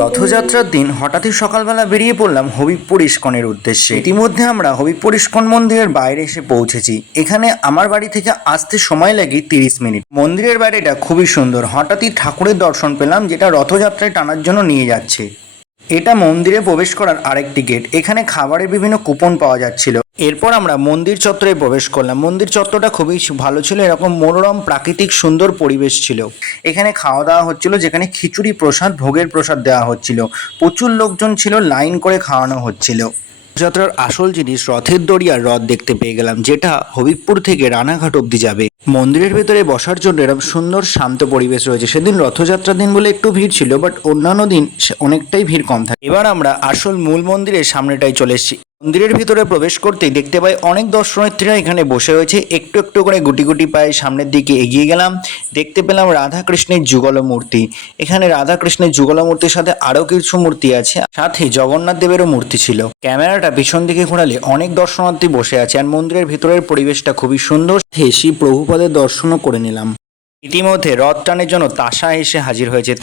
রথযাত্রার দিন হঠাৎই সকালবেলা বেরিয়ে পড়লাম হবিবপুর ইস্কনের উদ্দেশ্যে। ইতিমধ্যে আমরা হবিবপুর ইস্কন মন্দিরের বাইরে এসে পৌঁছেছি। এখানে আমার বাড়ি থেকে আসতে সময় লাগে তিরিশ মিনিট। মন্দিরের বাইরেটা খুবই সুন্দর। হঠাৎই ঠাকুরের দর্শন পেলাম, যেটা রথযাত্রায় টানার জন্য নিয়ে যাচ্ছে। এটা মন্দিরে প্রবেশ করার আরেকটি গেট এখানে খাবারের বিভিন্ন কুপন পাওয়া যাচ্ছিল। এরপর আমরা মন্দির চত্বরে প্রবেশ করলাম। মন্দির চত্বরটা খুবই ভালো ছিল, এরকম মনোরম প্রাকৃতিক সুন্দর পরিবেশ ছিল। এখানে খাওয়া দাওয়া হচ্ছিল, যেখানে খিচুড়ি প্রসাদ, ভোগের প্রসাদ দেওয়া হচ্ছিল। প্রচুর লোকজন ছিল, লাইন করে খাওয়ানো হচ্ছিল। যাত্রার আসল জিনিস রথের দড়ি রথ দেখতে পেয়ে গেলাম, যেটা হবিবপুর থেকে রানাঘাট অব্দি যাবে। মন্দিরের ভেতরে বসার জন্য এরকম সুন্দর শান্ত পরিবেশ রয়েছে। সেদিন রথযাত্রার দিন বলে একটু ভিড় ছিল বাট অন্যান্য দিন অনেকটাই ভিড় কম থাকে। এবার আমরা আসল মূল মন্দিরের সামনেটাই চলে এসেছি। মন্দিরের ভিতরে প্রবেশ করতেই দেখতে পাই অনেক দর্শনার্থীরা এখানে বসে রয়েছে। একটু একটু করে গুটি গুটি পায়ে সামনের দিকে এগিয়ে গেলাম। দেখতে পেলাম রাধা কৃষ্ণের যুগল মূর্তি। এখানে রাধা কৃষ্ণের যুগল মূর্তির সাথে আরও কিছু মূর্তি আছে। সাথে জগন্নাথ দেবেরও মূর্তি ছিল। ক্যামেরাটা পিছন দিকে ঘোরালে অনেক দর্শনার্থী বসে আছে আর মন্দিরের ভিতরের পরিবেশটা খুবই সুন্দর। হেসি প্রভুপদের দর্শনও করে নিলাম। ইতিমধ্যে রথ টানের জন্য তাসা এসে হাজির হয়েছে।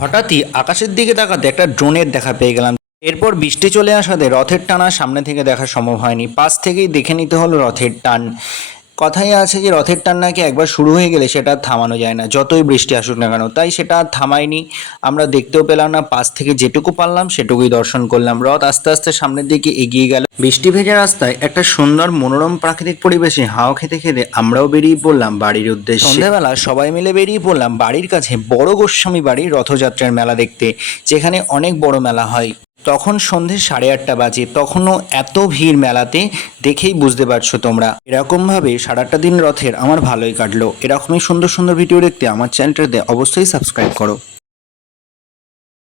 হঠাৎই আকাশের দিকে তাকাতে একটা ড্রোনের দেখা পেয়ে গেলাম। এরপর বৃষ্টি চলে আসাতে রথের টানা সামনে থেকে দেখা সম্ভব হয়নি। পাশ থেকেই দেখে নিতে হলো রথের টান। কথাই আছে যে রথের টান নাকি একবার শুরু হয়ে গেলে সেটা আর থামানো যায় না। যতই বৃষ্টি আসুক না কেন, তাই সেটা আর থামায়নি। আমরা দেখতেও পেলাম না, পাশ থেকে যেটুকু পারলাম সেটুকুই দর্শন করলাম। রথ আস্তে আস্তে সামনের দিকে এগিয়ে গেল। বৃষ্টি ভেজা রাস্তায় একটা সুন্দর মনোরম প্রাকৃতিক পরিবেশে হাওয়া খেতে খেতে আমরাও বেরিয়ে পড়লাম বাড়ির উদ্দেশ্যে। সন্ধ্যাবেলা সবাই মিলে বেরিয়ে পড়লাম বাড়ির কাছে, বড় গোস্বামী বাড়ির রথযাত্রার মেলা দেখতে, যেখানে অনেক বড় মেলা হয়। তখন সন্ধে সাড়ে আটটা বাজে। তখনও এত ভিড় মেলাতে দেখেই বুঝতে পারছ তোমরা। এরকমভাবে সারাটা দিন রথের আমার ভালোই কাটলো। এরকমই সুন্দর সুন্দর ভিডিও দেখতে আমার চ্যানেলটাতে অবশ্যই সাবস্ক্রাইব করো।